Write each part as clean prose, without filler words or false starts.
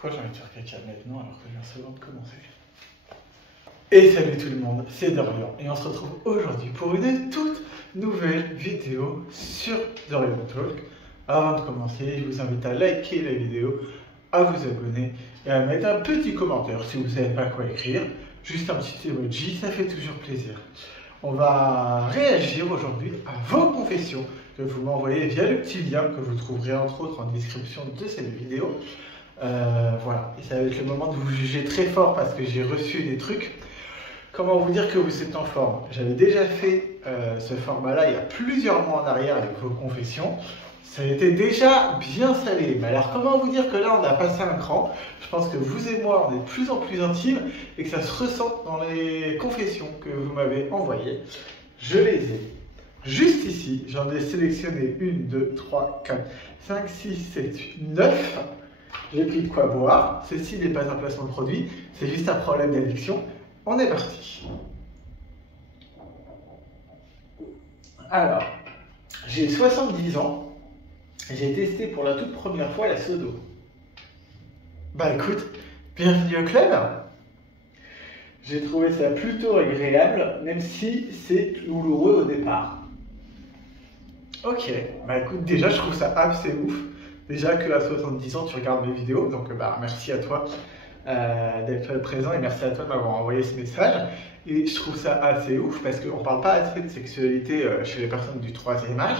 Pourquoi j'ai envie de faire caca maintenant alors que je viens seulement de commencer? Et salut tout le monde, c'est Dorian et on se retrouve aujourd'hui pour une toute nouvelle vidéo sur Dorian Talk. Avant de commencer, je vous invite à liker la vidéo, à vous abonner et à mettre un petit commentaire si vous ne savez pas quoi écrire. Juste un petit emoji, ça fait toujours plaisir. On va réagir aujourd'hui à vos confessions que vous m'envoyez via le petit lien que vous trouverez entre autres en description de cette vidéo. Voilà, et ça va être le moment de vous juger très fort parce que j'ai reçu des trucs. Comment vous dire que vous êtes en forme? J'avais déjà fait ce format-là il y a plusieurs mois en arrière avec vos confessions. Ça a été déjà bien salé. Mais alors comment vous dire que là on a passé un cran? Je pense que vous et moi on est de plus en plus intimes et que ça se ressent dans les confessions que vous m'avez envoyées. Je les ai juste ici. J'en ai sélectionné 1, 2, 3, 4, 5, 6, 7, 8, 9. J'ai pris de quoi boire. Ceci n'est pas un placement de produit, c'est juste un problème d'addiction. On est parti. Alors, j'ai 70 ans. J'ai testé pour la toute première fois la Sodo. Bah écoute, bienvenue au club. J'ai trouvé ça plutôt agréable, même si c'est douloureux au départ. Ok, bah écoute, déjà je trouve ça assez ouf. Déjà que à 70 ans tu regardes mes vidéos, donc bah merci à toi d'être présent et merci à toi de m'avoir envoyé ce message. Et je trouve ça assez ouf parce qu'on ne parle pas assez de sexualité chez les personnes du 3e âge.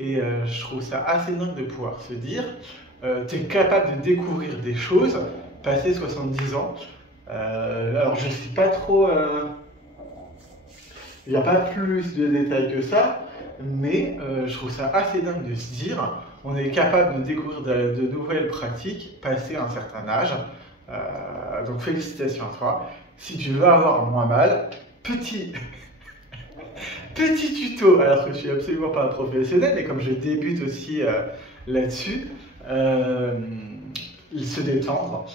Et je trouve ça assez dingue de pouvoir se dire tu es capable de découvrir des choses passé 70 ans. Alors je ne sais pas trop, il n'y a pas plus de détails que ça, mais je trouve ça assez dingue de se dire on est capable de découvrir de nouvelles pratiques passé un certain âge. Donc félicitations à toi. Si tu veux avoir moins mal, petit tuto, alors que je suis absolument pas un professionnel, mais comme je débute aussi là-dessus, se détendre,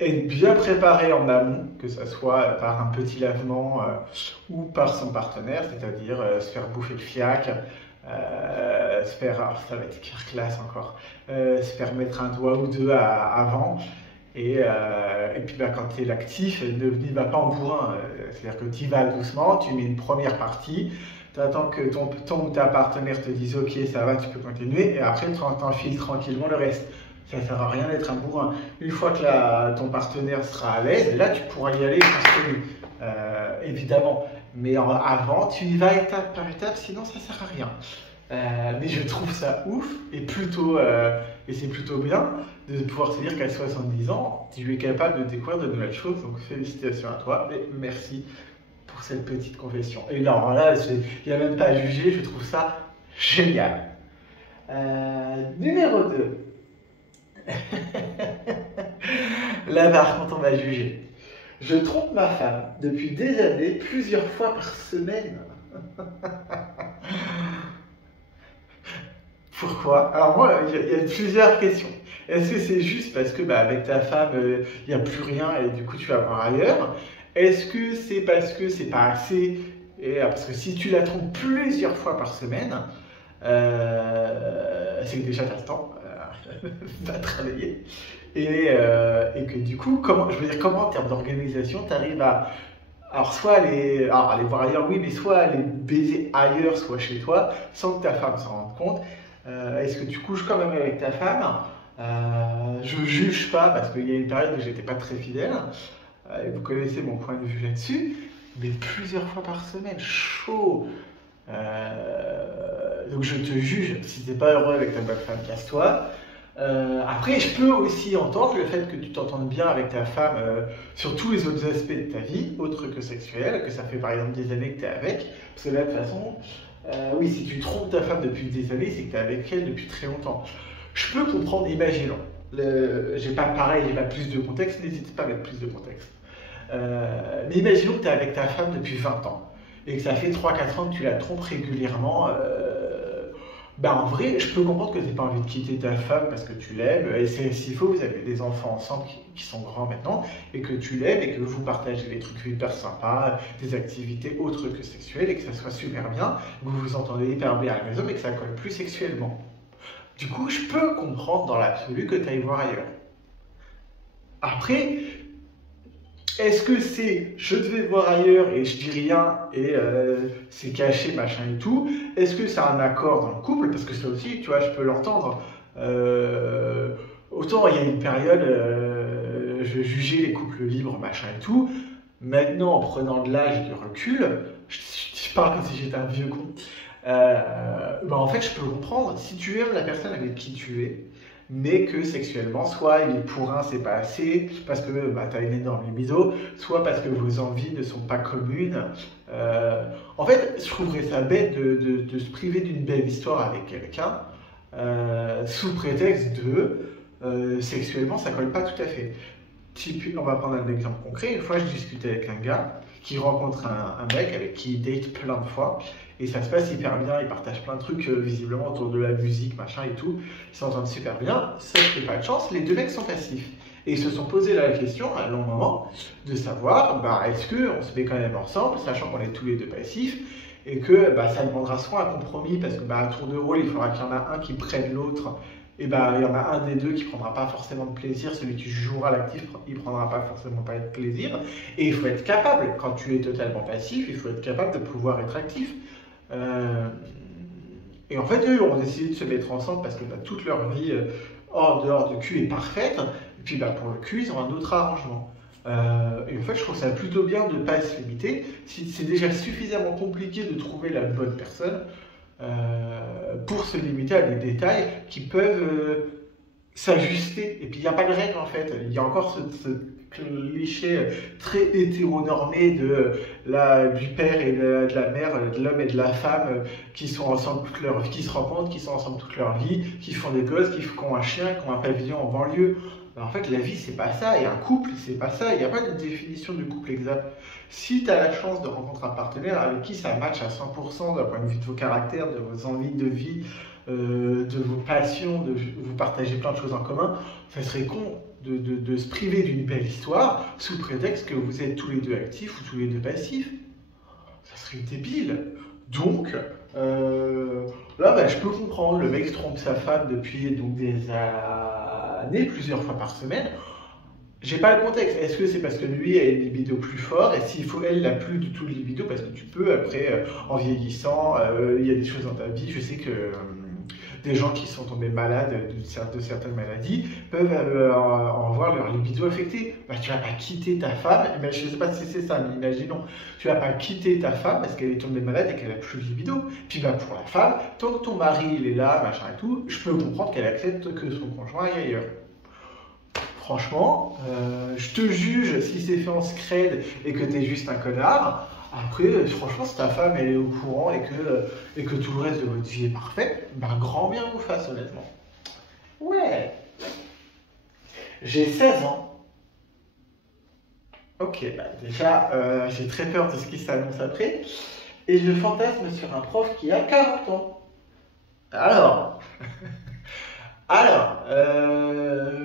être bien préparé en amont, que ce soit par un petit lavement ou par son partenaire, c'est-à-dire se faire bouffer le fiac, se faire, ça va être classe encore, se faire mettre un doigt ou deux avant. Et puis bah, quand tu es l'actif, n'y va pas en bourrin. C'est-à-dire que tu y vas doucement, tu mets une première partie, tu attends que ton ou ta partenaire te dise ok ça va, tu peux continuer, et après tu t'enfiles tranquillement le reste. Ça ne sert à rien d'être un bourrin. Une fois que ton partenaire sera à l'aise, là tu pourras y aller évidemment. Mais avant, tu y vas étape par étape, sinon ça ne sert à rien. Mais je trouve ça ouf et c'est plutôt bien de pouvoir se dire qu'à 70 ans, tu es capable de découvrir de nouvelles choses. Donc félicitations à toi et merci pour cette petite confession. Et là, il n'y a même pas à juger, je trouve ça génial. Numéro 2. Là par contre on va juger. Je trompe ma femme depuis des années, plusieurs fois par semaine. Pourquoi? Alors moi, il y a plusieurs questions. Est-ce que c'est juste parce que avec ta femme, il n'y a plus rien et du coup tu vas voir ailleurs? Est-ce que c'est parce que c'est pas assez? Parce que si tu la trompes plusieurs fois par semaine, c'est que déjà tu as le temps, va travailler. Et que du coup, comment en termes d'organisation, tu arrives à... Alors soit aller voir ailleurs, oui, mais soit aller baiser ailleurs, soit chez toi, sans que ta femme s'en rende compte. Est-ce que tu couches quand même avec ta femme? Je juge pas parce qu'il y a une période où j'étais pas très fidèle. Et vous connaissez mon point de vue là-dessus. Mais plusieurs fois par semaine, chaud. Donc je te juge. Si t'es pas heureux avec ta bonne femme, casse-toi. Après, je peux aussi entendre le fait que tu t'entendes bien avec ta femme sur tous les autres aspects de ta vie, autres que sexuels, que ça fait par exemple des années que tu es avec. Parce que là, de toute façon, oui, si tu trompes ta femme depuis des années, c'est que tu es avec elle depuis très longtemps. Je peux comprendre, imaginons. J'ai pas plus de contexte, n'hésite pas à mettre plus de contexte. Mais imaginons que tu es avec ta femme depuis 20 ans et que ça fait 3-4 ans que tu la trompes régulièrement. En vrai, je peux comprendre que tu n'aies pas envie de quitter ta femme parce que tu l'aimes. Et s'il faut, vous avez des enfants ensemble qui sont grands maintenant et que tu l'aimes et que vous partagez des trucs hyper sympas, des activités autres que sexuelles et que ça soit super bien, vous vous entendez hyper bien à la maison mais que ça colle plus sexuellement. Du coup, je peux comprendre dans l'absolu que tu ailles voir ailleurs. Après, est-ce que c'est je devais voir ailleurs et je dis rien et c'est caché, machin et tout? Est-ce que c'est un accord dans le couple? Parce que ça aussi, tu vois, je peux l'entendre. Autant il y a une période, je jugeais les couples libres, machin et tout. Maintenant, en prenant de l'âge et du recul, je parle comme si j'étais un vieux con. Bah en fait, je peux comprendre. Si tu aimes la personne avec qui tu es, mais que sexuellement, soit il est pour un, c'est pas assez, parce que bah, tu as une énorme libido, soit parce que vos envies ne sont pas communes. En fait, je trouverais ça bête de se priver d'une belle histoire avec quelqu'un sous prétexte de sexuellement, ça colle pas tout à fait. On va prendre un exemple concret. Une fois, je discutais avec un gars qui rencontre un mec avec qui il date plein de fois. Et ça se passe hyper bien, ils partagent plein de trucs visiblement autour de la musique, machin et tout. Ils s'entendent super bien, sauf qu'il n'y a pas de chance, les deux mecs sont passifs. Et ils se sont posé la question à un long moment de savoir, bah, est-ce qu'on se met quand même ensemble, sachant qu'on est tous les deux passifs, et que bah, ça demandera soit un compromis, parce que bah, à tour de rôle, il faudra qu'il y en a un qui prenne l'autre, et bah, il y en a un des deux qui prendra pas forcément de plaisir, celui qui jouera l'actif, il prendra pas forcément pas de plaisir. Et il faut être capable, quand tu es totalement passif, il faut être capable de pouvoir être actif. Et en fait, eux ont décidé de se mettre ensemble parce que bah, toute leur vie hors dehors du cul est parfaite. Et puis bah, pour le cul, ils ont un autre arrangement. Et en fait, je trouve ça plutôt bien de ne pas se limiter. C'est déjà suffisamment compliqué de trouver la bonne personne pour se limiter à des détails qui peuvent s'ajuster. Et puis il n'y a pas de règle en fait. Il y a encore ce cliché très hétéronormé du père et de la mère, de l'homme et de la femme qui sont ensemble toute leur vie, qui se rencontrent, qui sont ensemble toute leur vie, qui font des gosses, qui ont un chien, qui ont un pavillon en banlieue. En fait, la vie, c'est pas ça, et un couple, c'est pas ça, il n'y a pas de définition de couple exact. Si tu as la chance de rencontrer un partenaire avec qui ça match à 100% d'un point de vue de vos caractères, de vos envies de vie, de vos passions, de vous partager plein de choses en commun, ça serait con de se priver d'une belle histoire sous prétexte que vous êtes tous les deux actifs ou tous les deux passifs. Ça serait débile. Donc, là, bah, je peux comprendre, le mec trompe sa femme depuis donc, des années, plusieurs fois par semaine. J'ai pas le contexte. Est-ce que c'est parce que lui a une libido plus fort et s'il faut, elle n'a plus du tout de libido parce que tu peux après, en vieillissant, il y a des choses dans ta vie. Je sais que des gens qui sont tombés malades de certaines maladies peuvent en voir leur libido affecté. Bah, tu vas pas quitter ta femme, mais je sais pas si c'est ça, mais imaginons, tu vas pas quitter ta femme parce qu'elle est tombée malade et qu'elle a plus de libido. Puis bah, pour la femme, tant que ton mari il est là, machin et tout, je peux comprendre qu'elle accepte que son conjoint aille ailleurs. Franchement, je te juge si c'est fait en scred et que t'es juste un connard. Après, franchement, si ta femme elle est au courant et que tout le reste de votre vie est parfait, ben grand bien vous fasse, honnêtement. Ouais. J'ai 16 ans. Ok, bah déjà, j'ai très peur de ce qui s'annonce après. Et je fantasme sur un prof qui a 40 ans. Alors,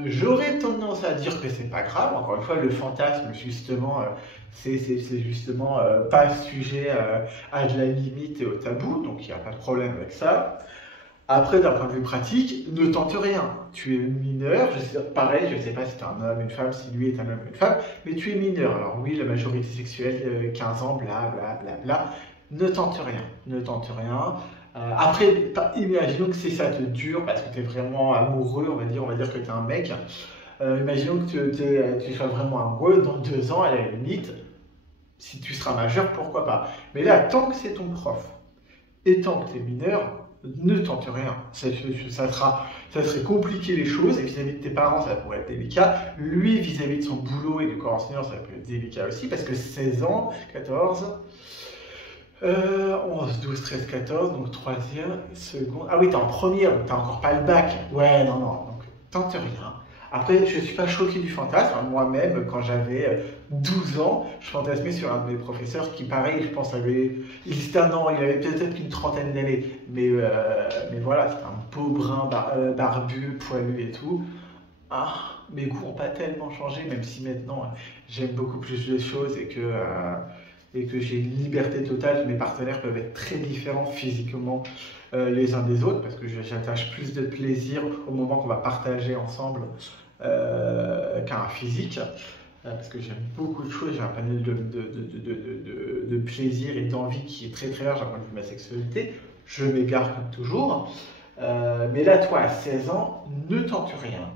j'aurais tendance à dire que c'est pas grave. Encore une fois, le fantasme, justement, c'est justement pas sujet à de la limite et au tabou, donc il n'y a pas de problème avec ça. Après, d'un point de vue pratique, ne tente rien. Tu es mineur, pareil, je ne sais pas si tu es un homme, une femme, si lui est un homme, une femme, mais tu es mineur. Alors oui, la majorité sexuelle, 15 ans, bla bla bla bla. Ne tente rien, ne tente rien. Après, imaginons que ça te dure parce que tu es vraiment amoureux, on va dire que tu es un mec. Imaginons que tu sois vraiment amoureux, dans 2 ans, à la limite, si tu seras majeur, pourquoi pas. Mais là, tant que c'est ton prof, et tant que tu es mineur, ne tente rien. Ça serait compliqué les choses, et vis-à-vis de tes parents, ça pourrait être délicat. Lui, vis-à-vis de son boulot et du corps enseignant, ça peut être délicat aussi, parce que 16 ans, 14... 11, 12, 13, 14, donc 3e, seconde. Ah oui, t'es en première, donc t'as encore pas le bac. Ouais, non, donc tente rien. Après, je suis pas choqué du fantasme. Moi-même, quand j'avais 12 ans, je fantasmais sur un de mes professeurs qui, pareil, je pense, il avait peut-être qu'une trentaine d'années. Mais voilà, c'était un beau brun barbu, poilu et tout. Ah, mes goûts n'ont pas tellement changé, même si maintenant, j'aime beaucoup plus de choses et que j'ai une liberté totale. Mes partenaires peuvent être très différents physiquement les uns des autres parce que j'attache plus de plaisir au moment qu'on va partager ensemble qu'un physique, parce que j'aime beaucoup de choses, j'ai un panel de plaisir et d'envie qui est très très large d'un point de vue de ma sexualité. Je m'égare comme toujours. Mais là, toi, à 16 ans, ne tente rien,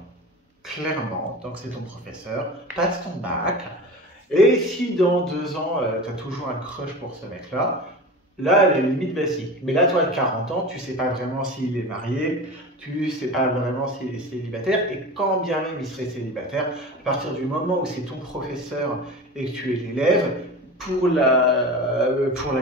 clairement. Donc c'est ton professeur, passe ton bac. Et si dans 2 ans, tu as toujours un crush pour ce mec-là, là, à la limite, vas-y. Mais là, toi, à 40 ans, tu sais pas vraiment s'il est marié, tu sais pas vraiment s'il est célibataire, et quand bien même il serait célibataire, à partir du moment où c'est ton professeur et que tu es l'élève, pour la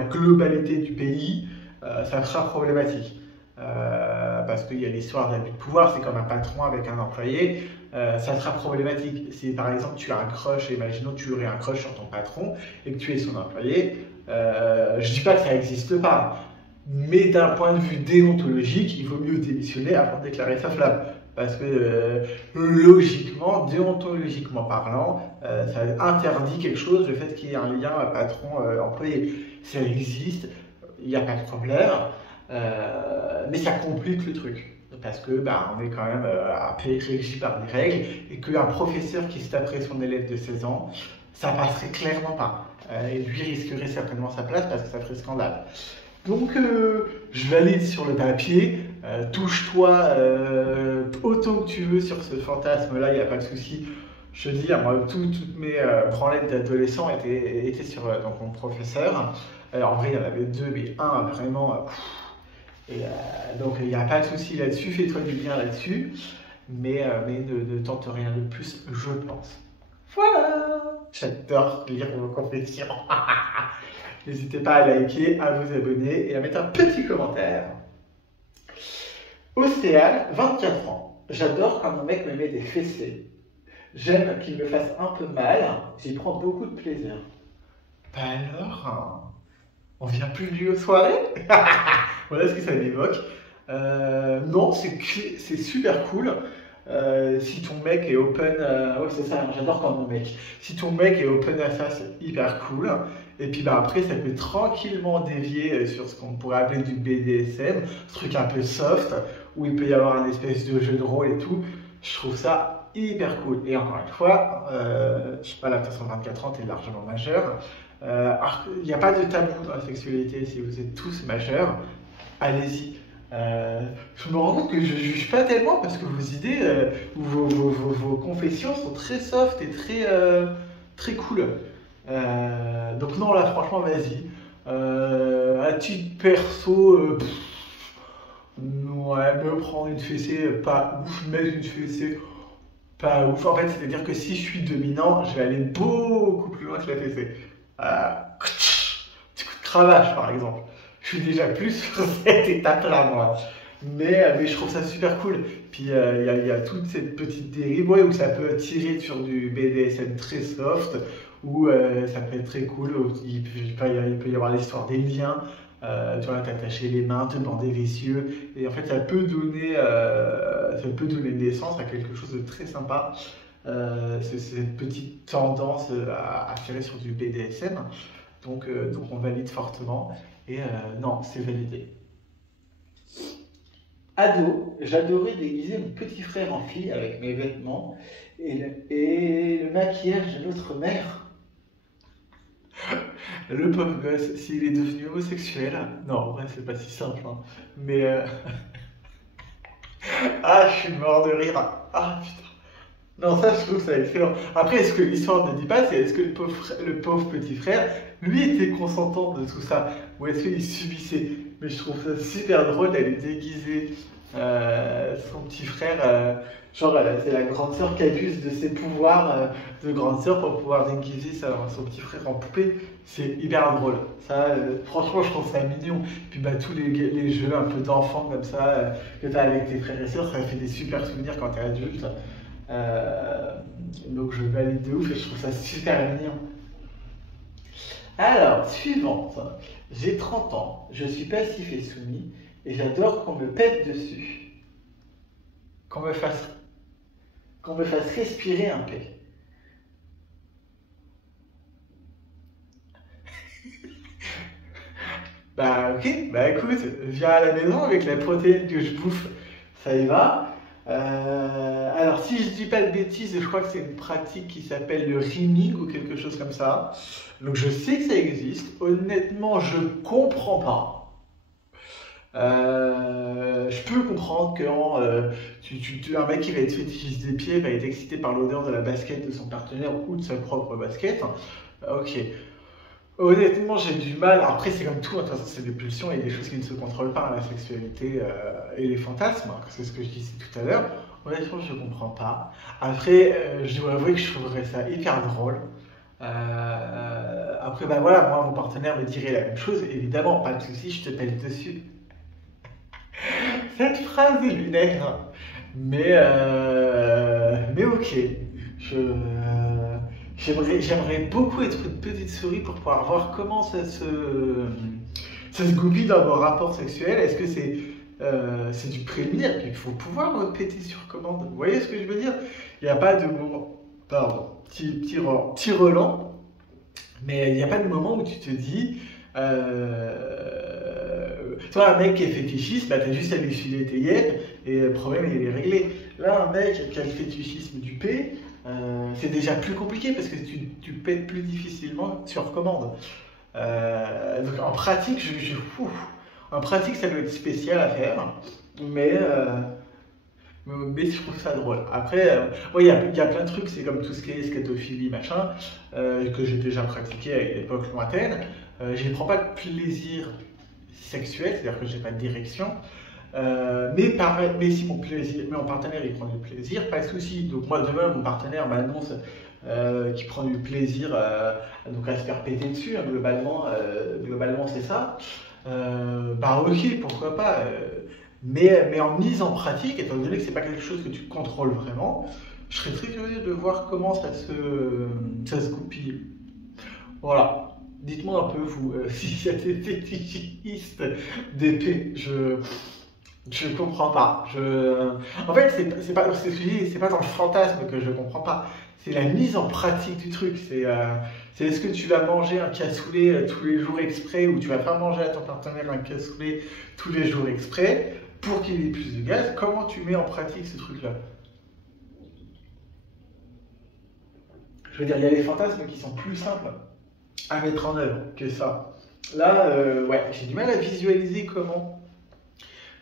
globalité du pays, ça sera problématique. Parce qu'il y a l'histoire d'abus de pouvoir, c'est comme un patron avec un employé, ça sera problématique. Si par exemple tu as un crush, imaginons que tu aurais un crush sur ton patron et que tu es son employé, je dis pas que ça n'existe pas, mais d'un point de vue déontologique, il vaut mieux démissionner avant de déclarer sa flamme. Parce que logiquement, déontologiquement parlant, ça interdit quelque chose, le fait qu'il y ait un lien patron-employé. Ça existe, il n'y a pas de problème, mais ça complique le truc. Parce que on est quand même régi par des règles, et qu'un professeur qui se taperait son élève de 16 ans, ça passerait clairement pas. Et lui risquerait certainement sa place parce que ça ferait scandale. Donc, je valide sur le papier, touche-toi autant que tu veux sur ce fantasme-là, il n'y a pas de souci. Je te dis, moi, toutes mes branlettes d'adolescent étaient sur donc mon professeur. En vrai, il y en avait 2, mais un vraiment. Donc, il n'y a pas de souci là-dessus, fais-toi du bien là-dessus, mais ne tente rien de plus, je pense. Voilà! J'adore lire vos confessions. N'hésitez pas à liker, à vous abonner et à mettre un petit commentaire. Océane, 24 ans. J'adore quand mon mec me met des fessées. J'aime qu'il me fasse un peu mal. J'y prends beaucoup de plaisir. Bah alors, on vient plus de lui aux soirées? Voilà ce que ça m'évoque. Non, c'est super cool. Si ton mec est open, ouais c'est ça, j'adore quand mon mec. Si ton mec est open à ça, c'est hyper cool. Et puis après, ça peut tranquillement dévier sur ce qu'on pourrait appeler du BDSM, ce truc un peu soft, où il peut y avoir une espèce de jeu de rôle et tout. Je trouve ça hyper cool. Et encore une fois, je sais pas, là, de toute façon, 24 ans, t'es largement majeur. Il n'y a pas de tabou dans la sexualité. Si vous êtes tous majeurs, allez-y. Je me rends compte que je ne juge pas tellement parce que vos idées, vos confessions sont très soft et très cool. Donc non, là franchement, vas-y. À titre perso, ouais, me prendre une fessée, pas ouf, mettre une fessée, pas ouf. En fait, c'est-à-dire que si je suis dominant, je vais aller beaucoup plus loin que la fessée. Petit coup de cravache, par exemple. Je suis déjà plus sur cette étape-là, moi. Mais je trouve ça super cool. Puis il y a toute cette petite dérive où ça peut tirer sur du BDSM très soft, où ça peut être très cool. Il peut y avoir l'histoire des liens. Tu vois, t'attacher les mains, te bander les yeux. Et en fait, ça peut donner naissance à quelque chose de très sympa. C'est cette petite tendance à tirer sur du BDSM. Donc on valide fortement. Et non, c'est validé. Ado, j'adorais déguiser mon petit frère en fille avec mes vêtements et le maquillage de notre mère. Le pauvre gosse, s'il est devenu homosexuel, non, en vrai, c'est pas si simple, hein. Mais ah, je suis mort de rire. Ah putain. Non, ça, je trouve ça excellent. Après, ce que l'histoire ne dit pas, c'est est-ce que le pauvre petit frère, lui, était consentant de tout ça, ou est-ce qu'il subissait? Mais je trouve ça super drôle d'aller déguiser son petit frère. Genre, c'est la grande sœur qui abuse de ses pouvoirs de grande sœur pour pouvoir déguiser son petit frère en poupée. C'est hyper drôle. Ça, franchement, je trouve ça mignon. Puis tous les jeux un peu d'enfants comme ça que tu as avec tes frères et sœurs, ça fait des super souvenirs quand tu es adulte. Donc je valide de ouf et je trouve ça super mignon. Alors, suivante. J'ai 30 ans, je suis passif et soumis et j'adore qu'on me pète dessus. Qu'on me fasse respirer un peu. Ok, écoute, viens à la maison avec la protéine que je bouffe, ça y va. Alors, si je dis pas de bêtises, je crois que c'est une pratique qui s'appelle le rimming ou quelque chose comme ça. Donc, je sais que ça existe. Honnêtement, je comprends pas. Je peux comprendre que un mec qui va être fétichiste des pieds va être excité par l'odeur de la basket de son partenaire ou de sa propre basket. Ok. Honnêtement, j'ai du mal. Après, c'est comme tout, de toute façon, c'est des pulsions et des choses qui ne se contrôlent pas, la sexualité et les fantasmes. C'est ce que je disais tout à l'heure. Honnêtement, je ne comprends pas. Après, je dois avouer que je trouverais ça hyper drôle. Après, bah voilà, moi, mon partenaire me dirait la même chose. Évidemment, pas de souci, je te pèle dessus. Cette phrase est lunaire. Mais ok. Je, j'aimerais beaucoup être une petite souris pour pouvoir voir comment ça se goupille dans vos rapports sexuels. Est-ce que c'est du prévenir? Il faut pouvoir péter sur commande. Vous voyez ce que je veux dire? Il n'y a pas de moment. Pardon, petit relent. Mais il n'y a pas de moment où tu te dis. Toi, un mec qui est fétichiste, bah, t'as juste à lui filer tes yeux et le problème il est réglé. Là, un mec qui a le fétichisme du P, c'est déjà plus compliqué parce que tu pètes plus difficilement sur commande. Donc en pratique, en pratique, ça doit être spécial à faire, mais je trouve ça drôle. Après, ouais, il y a plein de trucs, c'est comme tout ce qui est scatophilie, machin, que j'ai déjà pratiqué à une époque lointaine. Je ne prends pas de plaisir sexuel, c'est-à-dire que j'ai pas de direction. Mais si mon partenaire il prend du plaisir, pas de souci. Donc moi demain mon partenaire m'annonce qu'il prend du plaisir donc à se faire péter dessus, hein, globalement c'est ça. Bah ok, pourquoi pas. Mais en mise en pratique, étant donné que c'est pas quelque chose que tu contrôles vraiment, je serais très curieux de voir comment ça se goupille. Voilà. Dites-moi un peu, vous, s'il y a des fétichistes d'épée, je comprends pas. En fait, c'est ce que je dis, c'est pas dans le fantasme que je comprends pas. C'est la mise en pratique du truc. C'est est-ce que tu vas manger un cassoulet tous les jours exprès ou tu vas faire manger à ton partenaire un cassoulet tous les jours exprès pour qu'il ait plus de gaz. Comment tu mets en pratique ce truc-là? Je veux dire, il y a les fantasmes qui sont plus simples à mettre en œuvre que ça. Là, ouais, j'ai du mal à visualiser comment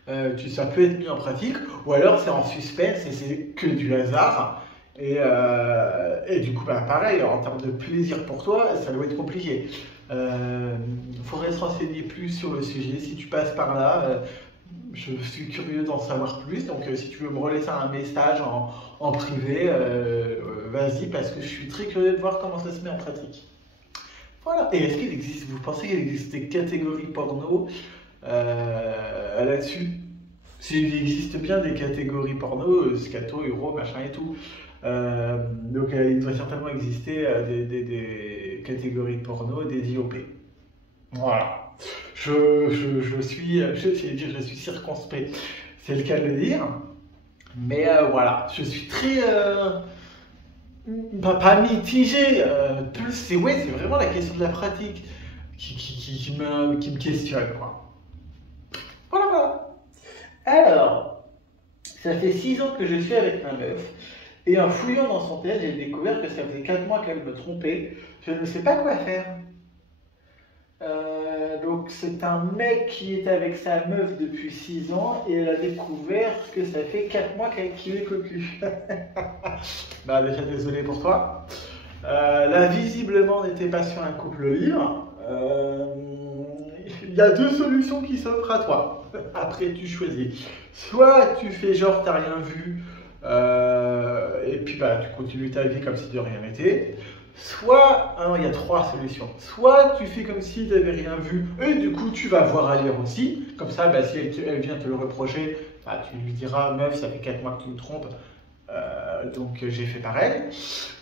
ça peut être mis en pratique, ou alors c'est en suspense et c'est que du hasard. Et du coup, bah, pareil, en termes de plaisir pour toi, ça doit être compliqué. Il faudrait se renseigner plus sur le sujet. Si tu passes par là, je suis curieux d'en savoir plus. Donc, si tu veux me relaisser un message en privé, vas-y, parce que je suis très curieux de voir comment ça se met en pratique. Voilà. Et est-ce qu'il existe, vous pensez qu'il existe des catégories porno là-dessus? S'il existe bien des catégories porno, scato, euro, machin et tout. Donc il doit certainement exister des catégories de porno dédiées au P. Voilà. Je suis circonspect. C'est le cas de le dire. Mais voilà, je suis très pas mitigé. C'est vraiment la question de la pratique qui me questionne, quoi. Voilà. Alors, ça fait 6 ans que je suis avec ma meuf. Et en fouillant dans son tel, j'ai découvert que ça faisait 4 mois qu'elle me trompait. Je ne sais pas quoi faire. Donc c'est un mec qui est avec sa meuf depuis 6 ans et elle a découvert que ça fait 4 mois qu'il est cocu. Bah déjà désolé pour toi. Là visiblement on n'était pas sur un couple libre. Il y a 2 solutions qui s'offrent à toi. Après tu choisis. Soit tu fais genre t'as rien vu. Et puis bah, tu continues ta vie comme si de rien n'était. Soit, il y a 3 solutions. Soit tu fais comme si tu n'avais rien vu et du coup tu vas voir ailleurs aussi. Comme ça, bah, si elle vient te le reprocher, bah, tu lui diras meuf, ça fait 4 mois que tu me trompes, donc j'ai fait pareil.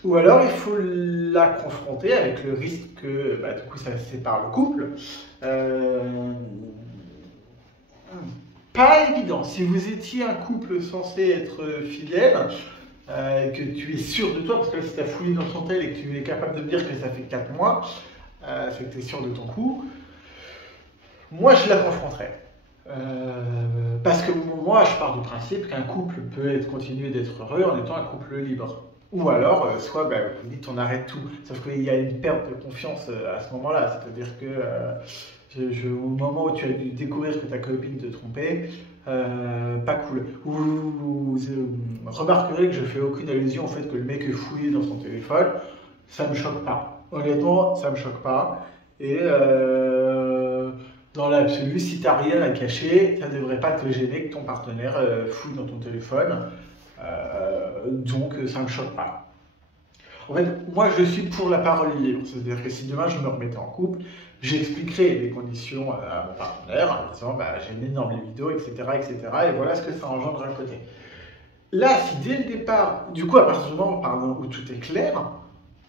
Ou alors il faut la confronter avec le risque que bah, du coup ça sépare le couple. Pas évident. Si vous étiez un couple censé être fidèle, que tu es sûr de toi, parce que là, si tu as fouillé dans ton tel et que tu es capable de me dire que ça fait 4 mois, c'est que tu es sûr de ton coup, moi je la confronterais. Parce que moi, je pars du principe qu'un couple peut continuer d'être heureux en étant un couple libre. Ou alors, soit vous dites on arrête tout. Sauf qu'il y a une perte de confiance à ce moment-là. C'est-à-dire que au moment où tu as dû découvrir que ta copine te trompait, pas cool. Vous remarquerez que je fais aucune allusion au fait que le mec est fouillé dans son téléphone. Ça me choque pas. Honnêtement, ça me choque pas. Et dans l'absolu, si tu n'as rien à cacher, ça ne devrait pas te gêner que ton partenaire fouille dans ton téléphone. Donc ça ne me choque pas. En fait, moi je suis pour la parole libre. C'est-à-dire que si demain je me remettais en couple, j'expliquerai les conditions à mon partenaire en disant j'ai une énorme libido, etc., etc. Et voilà ce que ça engendre d'un côté. Là, si dès le départ, du coup, à partir du moment où tout est clair,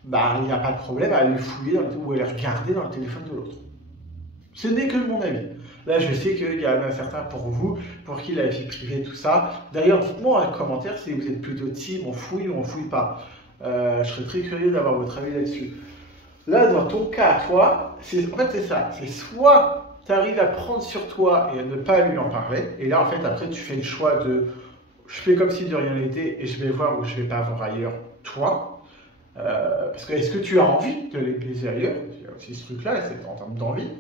il n'y a pas de problème à aller fouiller ou à aller regarder dans le téléphone de l'autre. Ce n'est que mon avis. Là, je sais qu'il y en a certains pour vous, pour qui la vie privée, tout ça. D'ailleurs, dites-moi en commentaire si vous êtes plutôt team, on fouille ou on fouille pas. Je serais très curieux d'avoir votre avis là-dessus. Là, dans ton cas, toi, en fait, c'est ça. C'est soit tu arrives à prendre sur toi et à ne pas lui en parler. Et là, en fait, après, tu fais le choix de je fais comme si de rien n'était et je vais voir où je vais pas voir ailleurs, toi. Parce que est-ce que tu as envie de les baiser ailleurs? Il y a aussi ce truc-là, c'est en termes d'envie.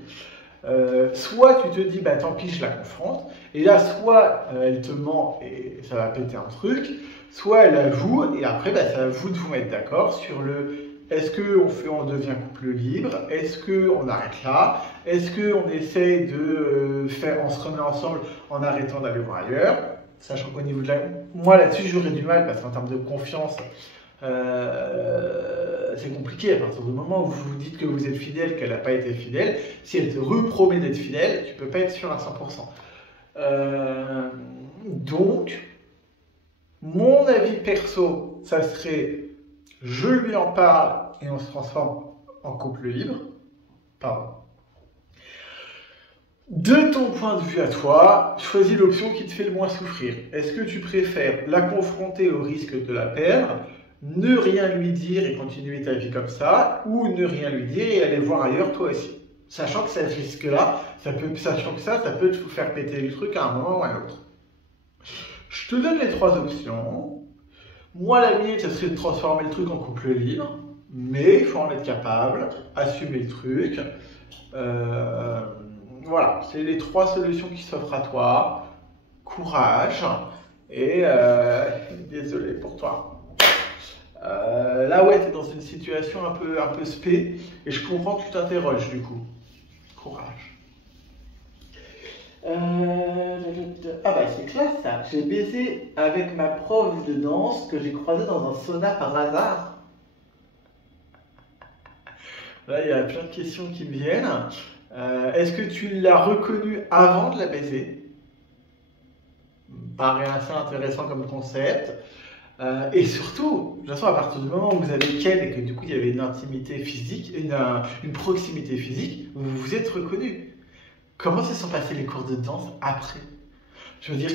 Soit tu te dis, tant pis, je la confronte, et là, soit elle te ment et ça va péter un truc, soit elle avoue, et après, c'est à vous de vous mettre d'accord sur le est-ce qu'on devient couple libre, est-ce qu'on arrête là, est-ce qu'on essaye de on se remet ensemble en arrêtant d'aller voir ailleurs, sachant qu'au niveau de moi là-dessus, j'aurais du mal, parce qu'en termes de confiance, c'est compliqué à partir du moment où vous vous dites que vous êtes fidèle, qu'elle n'a pas été fidèle. Si elle te repromet d'être fidèle, tu ne peux pas être sûr à 100%. Donc, mon avis perso, ça serait je lui en parle et on se transforme en couple libre. Pardon. De ton point de vue à toi, choisis l'option qui te fait le moins souffrir. Est-ce que tu préfères la confronter au risque de la perdre, ne rien lui dire et continuer ta vie comme ça, ou ne rien lui dire et aller voir ailleurs toi aussi? Sachant que ce risque-là, ça peut te faire péter le truc à un moment ou à un autre. Je te donne les trois options. Moi, la mienne, ça serait de transformer le truc en couple libre, mais il faut en être capable, assumer le truc. Voilà, c'est les trois solutions qui s'offrent à toi. Courage et désolé pour toi. Là, ouais, tu es dans une situation un peu spé et je comprends que tu t'interroges du coup. Courage. C'est classe ça. J'ai baisé avec ma prof de danse que j'ai croisée dans un sauna par hasard. Là, il y a plein de questions qui me viennent. Est-ce que tu l'as reconnue avant de la baiser? Paraît assez intéressant comme concept. Et surtout, de toute façon, à partir du moment où vous avez Ken et que du coup il y avait une intimité physique, une proximité physique, vous vous êtes reconnus. Comment se sont passés les cours de danse après? Je veux dire,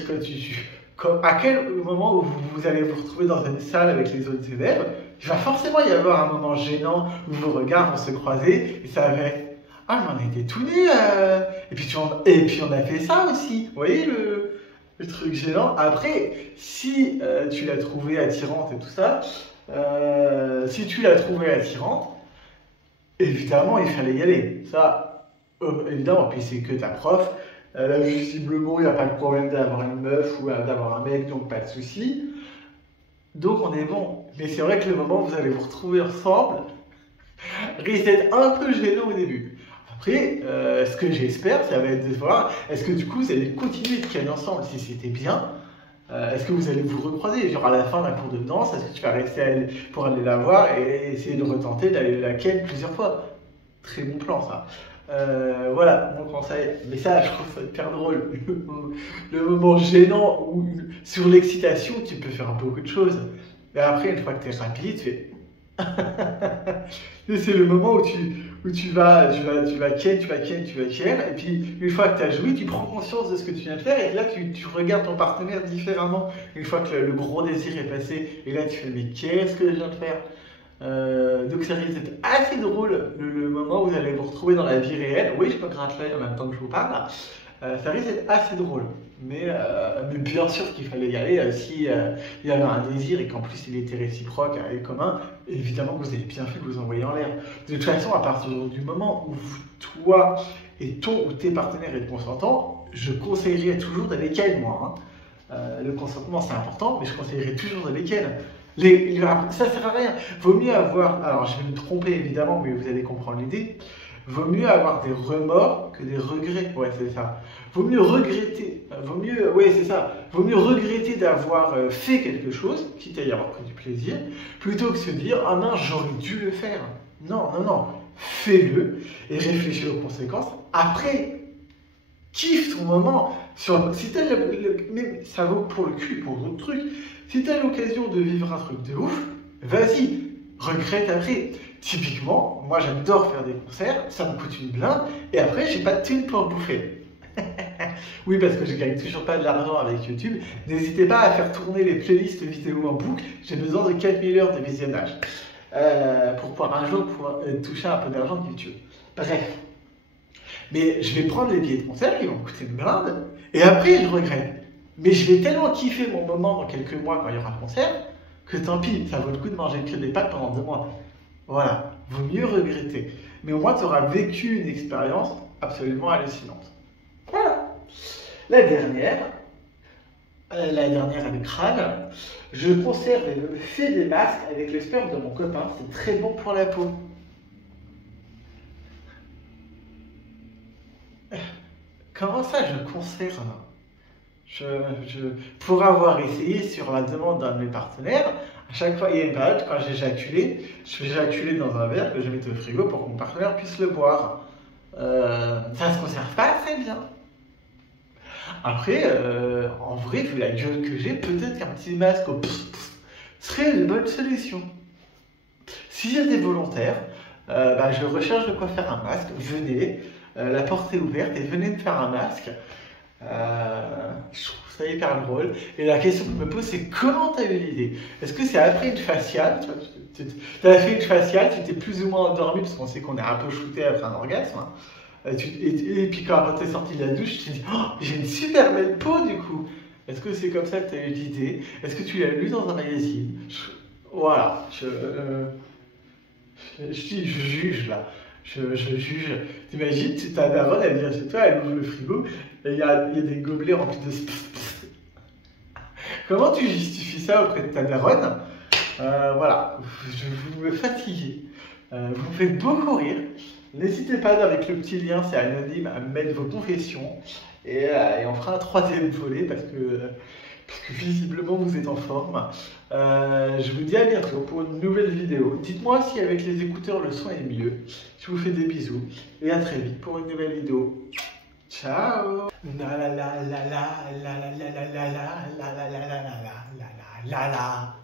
à quel moment où vous allez vous retrouver dans une salle avec les autres élèves, il va forcément y avoir un moment gênant où vos regards vont se croiser et ça va être ah, mais on était tout nus et puis on a fait ça aussi. Vous voyez le truc gênant. Après, si tu l'as trouvée attirante et tout ça, si tu l'as trouvée attirante, évidemment, il fallait y aller. Ça, évidemment, puis c'est que ta prof, là, visiblement, il n'y a pas de problème d'avoir une meuf ou d'avoir un mec, donc pas de souci. Donc on est bon. Mais c'est vrai que le moment où vous allez vous retrouver ensemble risque d'être un peu gênant au début. Après, ce que j'espère, ça va être de voir, est-ce que du coup vous allez continuer de ken ensemble si c'était bien? Est-ce que vous allez vous recroiser? Genre à la fin d'un cours de danse, est-ce que tu vas rester pour aller la voir et essayer de retenter d'aller la ken plusieurs fois? Très bon plan ça. Voilà, mon conseil. Mais ça, je trouve ça hyper drôle. Le moment gênant où sur l'excitation, tu peux faire beaucoup de choses. Mais après, une fois que tu es rapide, tu fais. C'est le moment où tu vas ken, et puis une fois que tu as joué, tu prends conscience de ce que tu viens de faire, et là tu regardes ton partenaire différemment. Une fois que le gros désir est passé, et là tu fais mais qu'est-ce que je viens de faire? Donc ça risque d'être assez drôle le moment où vous allez vous retrouver dans la vie réelle. Oui, je me gratte l'œil en même temps que je vous parle. Ça risque d'être assez drôle. Mais bien sûr qu'il fallait y aller si il y avait un désir et qu'en plus il était réciproque et commun. Évidemment que vous avez bien fait de vous envoyer en l'air. De toute façon, à partir du moment où toi et ton ou tes partenaires êtes consentants, je conseillerais toujours d'aller ken, moi. Le consentement c'est important, mais je conseillerais toujours d'aller ken. Ça sert à rien. Vaut mieux avoir, alors je vais me tromper évidemment, mais vous allez comprendre l'idée. Vaut mieux avoir des remords que des regrets. Ouais, c'est ça. Vaut mieux regretter. Ouais, c'est ça. Vaut mieux regretter d'avoir fait quelque chose, quitte à y avoir pris du plaisir, plutôt que se dire ah mince, j'aurais dû le faire. Non, non, non. Fais-le et réfléchis aux conséquences. Après, kiffe ton moment. Si t'as mais ça vaut pour le cul, pour d'autres trucs. Si tu as l'occasion de vivre un truc de ouf, vas-y, regrette après. Typiquement, moi j'adore faire des concerts, ça me coûte une blinde, et après j'ai pas de thunes pour bouffer. Oui, parce que je gagne toujours pas de l'argent avec YouTube. N'hésitez pas à faire tourner les playlists vidéo en boucle, j'ai besoin de 4000 heures de visionnage pour pouvoir un jour toucher un peu d'argent de YouTube. Bref. Mais je vais prendre les billets de concert qui vont me coûter une blinde, et après je regrette. Mais je vais tellement kiffer mon moment dans quelques mois quand il y aura le concert, que tant pis, ça vaut le coup de manger que des pâtes pendant 2 mois. Voilà, vaut mieux regretter. Mais au moins tu auras vécu une expérience absolument hallucinante. Voilà. La dernière avec Crâne, je conserve et me fais des masques avec le sperme de mon copain, c'est très bon pour la peau. Comment ça je conserve ? Pour avoir essayé sur la demande d'un de mes partenaires, à chaque fois, il y a une période, quand j'éjaculais, je j'éjaculais dans un verre que je mettais au frigo pour que mon partenaire puisse le boire. Ça se conserve pas assez bien. Après, en vrai, vu la gueule que j'ai, peut-être qu'un petit masque au serait une bonne solution. S'il y a des volontaires, je recherche de quoi faire un masque, venez, la porte est ouverte et venez me faire un masque. Je trouve ça hyper drôle. Et la question que je me pose, c'est comment tu as eu l'idée? Est-ce que c'est après une faciale? Tu as fait une faciale, tu t'es plus ou moins endormi, parce qu'on sait qu'on est un peu shooté après un orgasme. Et puis quand tu es sorti de la douche, tu te dis oh, j'ai une super belle peau du coup. Est-ce que c'est comme ça que tu as eu l'idée? Est-ce que tu l'as lu dans un magazine? Voilà. Je juge là. Je juge. T'imagines, ta daronne, elle vient chez toi, elle ouvre le frigo, et il y a des gobelets remplis de Comment tu justifies ça auprès de ta daronne? Voilà, vous me fatiguez. Vous me faites beaucoup rire. N'hésitez pas, avec le petit lien, c'est anonyme, à mettre vos confessions. Et on fera un 3e volet parce que visiblement vous êtes en forme. Je vous dis à bientôt pour une nouvelle vidéo. Dites-moi si avec les écouteurs le son est mieux. Je vous fais des bisous et à très vite pour une nouvelle vidéo. Ciao. La la la la la la la la la la la la la la la la la la.